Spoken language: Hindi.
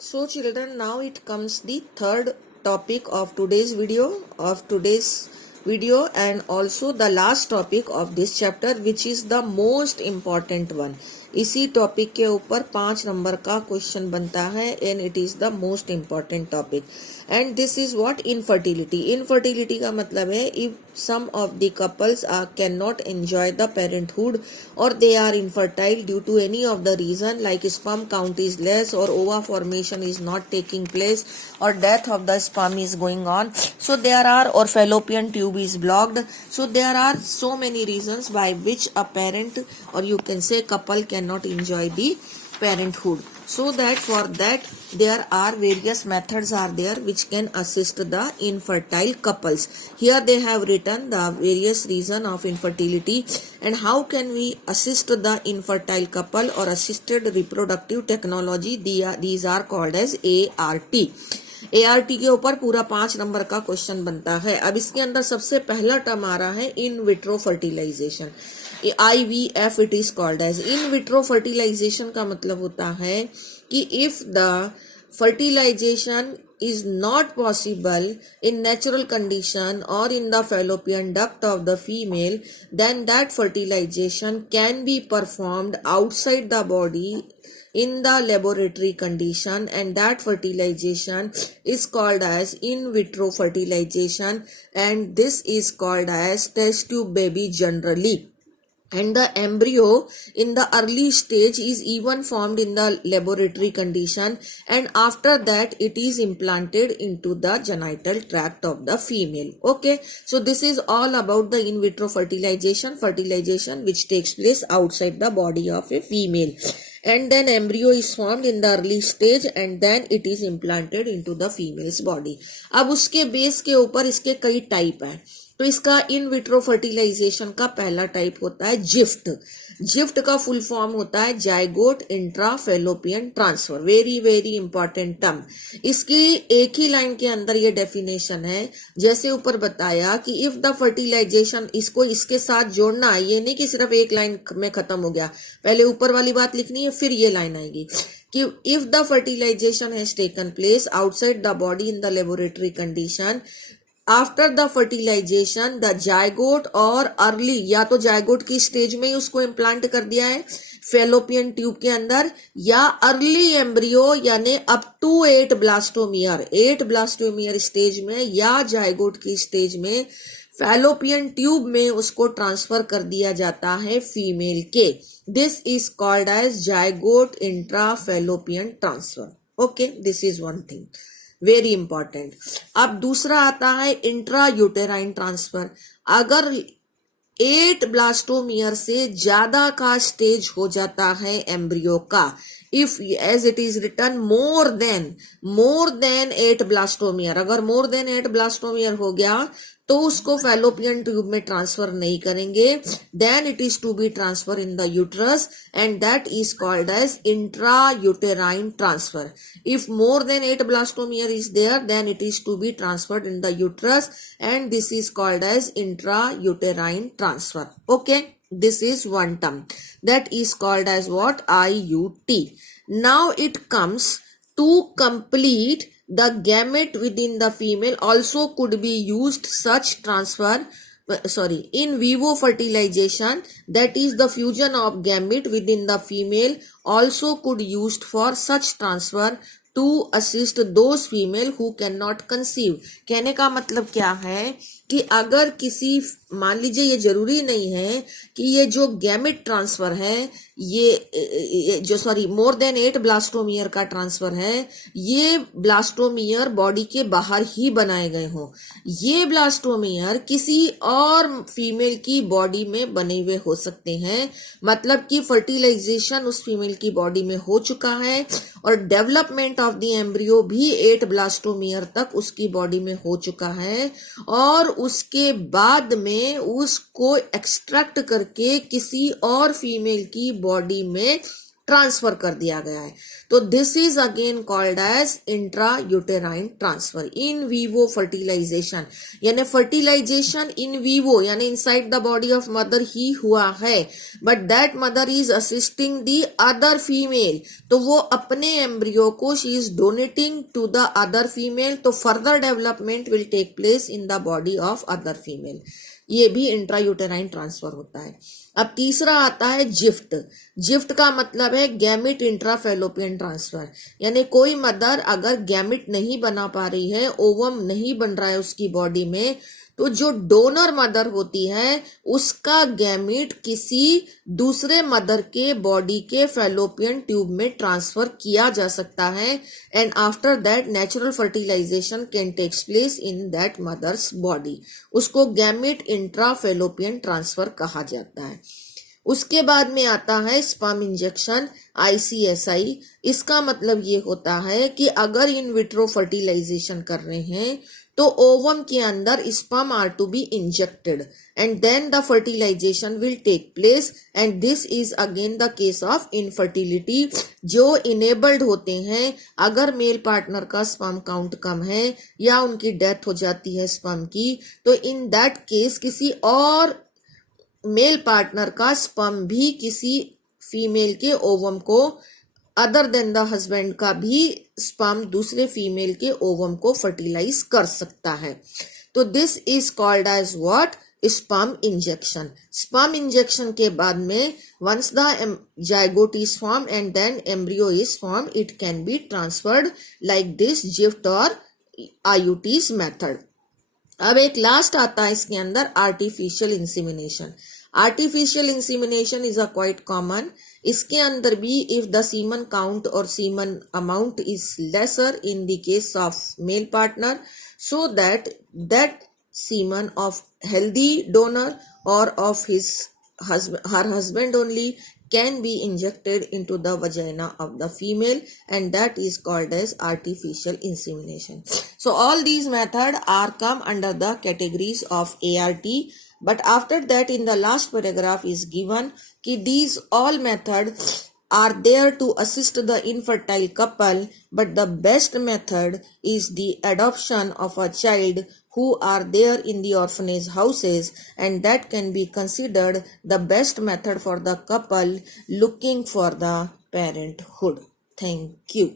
So children, now it comes the third topic of today's video and also the last topic of this chapter, which is the most important one. इसी टॉपिक के ऊपर 5 नंबर का क्वेश्चन बनता है and it is the most important topic and this is what infertility. Infertility का मतलब है if some of the couples cannot enjoy the parenthood or they are infertile due to any of the reason like sperm count is less or ova formation is not taking place or death of the sperm is going on, so there are, or fallopian tube is blocked, so there are so many reasons by which a parent or you can say couple cannot enjoy the parenthood. So that for that there are various methods are there which can assist the infertile couples. Here they have written the various reason of infertility and how can we assist the infertile couple or assisted reproductive technology. These are called as ART. ART के ऊपर पूरा 5 नंबर का क्वेश्चन बनता है. अब इसके अंदर सबसे पहला टर्म आ रहा है in vitro fertilization. IVF it is called as. In vitro fertilization का मतलब होता है कि if the fertilization is not possible in natural condition or in the fallopian duct of the female, then that fertilization can be performed outside the body in the laboratory condition and that fertilization is called as in vitro fertilization and this is called as test tube baby generally. And the embryo in the early stage is even formed in the laboratory condition and after that it is implanted into the genital tract of the female. Okay, so this is all about the in vitro fertilization which takes place outside the body of a female. And then embryo is formed in the early stage and then it is implanted into the female's body. अब उसके बेस के ऊपर इसके कई टाइप हैं. तो इसका इन विट्रो फर्टिलाइजेशन का पहला टाइप होता है जिफ्ट. जिफ्ट का फुल फॉर्म होता है zygote intra fallopian transfer. Very very important term. इसकी एक ही लाइन के अंदर ये डेफिनेशन है जैसे ऊपर बताया कि इफ द फर्टिलाइजेशन, इसको इसके साथ जोड़ना है, ये नहीं कि सिर्फ एक लाइन में खत्म हो गया, पहले ऊपर वाली बात लिखनी है फिर ये लाइन आएगी कि if the fertilization has taken place outside the body in the laboratory condition, after the fertilization the zygote और अर्ली, या तो जायगोट की स्टेज में ही उसको इम्प्लांट कर दिया है फेलोपियन ट्यूब के अंदर, या अर्ली एम्ब्रियो यानी अप टू 8 ब्लास्टोमियर स्टेज में या जायगोट की स्टेज में फेलोपियन ट्यूब में उसको ट्रांसफर कर दिया जाता है फीमेल के. This is called as zygote intra fallopian transfer. Okay, this is one thing very important. अब दूसरा आता है इंट्रा यूटेराइन ट्रांसफर. अगर 8 ब्लास्टोमियर से ज्यादा का स्टेज हो जाता है एम्ब्रियो का, if as it is written more than 8 blastomere, अगर मोर देन 8 ब्लास्टोमियर हो गया तो उसको फेलोपियन ट्यूब में ट्रांसफर नहीं करेंगे. Then it is to be transfer in the uterus and that is called as intra uterine transfer. If more than 8 blastomere is there then it is to be transferred in the uterus and this is called as intra uterine transfer. Okay, this is one term that is called as what? IUT. Now it comes to complete the gamete within the female also could be used such transfer, in vivo fertilization, that is the fusion of gamete within the female also could used for such transfer to assist those female who cannot conceive. कहने का मतलब क्या है कि अगर किसी, मान लीजिए ये जरूरी नहीं है कि ये जो गैमेट ट्रांसफर है, ये जो मोर देन 8 ब्लास्टोमियर का ट्रांसफर है, ये ब्लास्टोमियर बॉडी के बाहर ही बनाए गए हों. ये ब्लास्टोमियर किसी और फीमेल की बॉडी में बने हुए हो सकते हैं. मतलब कि फर्टिलाइजेशन उस फीमेल की बॉडी में हो चुका है और डेवलपमेंट ऑफ द एम्ब्रियो भी 8 ब्लास्टोमियर तक उसकी बॉडी में हो चुका है और उसके बाद में उसको एक्सट्रैक्ट करके किसी और फीमेल की बॉडी में ट्रांसफर कर दिया गया है। तो this is again called as intrauterine transfer. In vivo fertilization यानी फर्टिलाइजेशन इन वीवो यानी inside the body of mother ही हुआ है, but that mother is assisting the other female, तो वो अपने एम्ब्रियो को she is donating to the other female, तो further development will take place in the body of other female. ये भी इंट्रायूटेराइन ट्रांसफर होता है। अब तीसरा आता है जिफ्ट। जिफ्ट का मतलब है गैमिट इंट्राफेलोपियन ट्रांसफर, यानी कोई मदर अगर गैमिट नहीं बना पा रही है, ओवम नहीं बन रहा है उसकी बॉडी में, तो जो डोनर मदर होती है उसका गैमिट किसी दूसरे मदर के बॉडी के फेलोपियन ट्यूब में ट्रांसफर किया जा सकता है, and after that natural fertilization can takes place in that mother's body. उसको गैमिट इंट्राफेलोपियन ट्रांसफर कहा जाता है। उसके बाद में आता है स्पर्म इंजेक्शन, ICSI। इसका मतलब ये होता है कि अगर इन विट्रो फर्टिलाइजेशन कर रहे हैं तो ओवम के अंदर sperm are to be injected and then the fertilization will take place, and this is again the case of infertility. जो इनेबल्ड होते हैं, अगर मेल पार्टनर का स्पर्म काउंट कम है या उनकी डेथ हो जाती है स्पर्म की, तो इन दैट केस किसी और मेल पार्टनर का स्पर्म भी किसी फीमेल के ओवम को, अदर देन द हस्बैंड का भी स्पर्म दूसरे फीमेल के ओवम को फर्टिलाइज कर सकता है। तो this is called as what? Sperm injection. Sperm injection के बाद में once the zygote is form and then embryo is form, it can be transferred like this GIFT और IUT's मेथड। अब एक लास्ट आता है इसके अंदर artificial insemination. Artificial insemination is a quite common. इसके अंदर भी इफ द सीमन काउंट और semen amount is lesser in the case of male partner, so that semen of healthy donor or of her husband only can be injected into the vagina of the female, and that is called as artificial insemination. So all these methods are come under the categories of ART, but after that in the last paragraph is given कि these all methods are there to assist the infertile couple, but the best method is the adoption of a child who are there in the orphanage houses, and that can be considered the best method for the couple looking for the parenthood. Thank you.